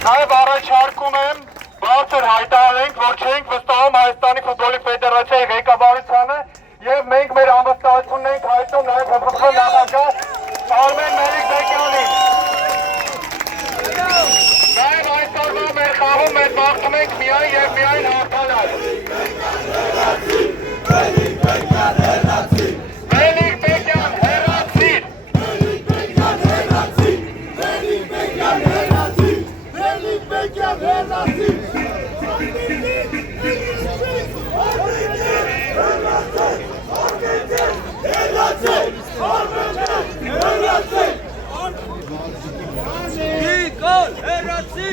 Նաև առաջարկում եմ բարձր հայտարարենք, որ չենք վստահում Հայաստանի ֆուտբոլի ֆեդերացիայի ղեկավարությանը եւ մենք մեր անվստահությունն ենք հայտնում նաև ՀՖԿ նախագահ Արմեն Մելիք-Բեկյանին։ Նաև այսօրվա մեր խաղում մեր մաղթում ենք միայն եւ միայն հաղթանալ։ Մելիք-Բեկյան հեռացիր։ Հերացի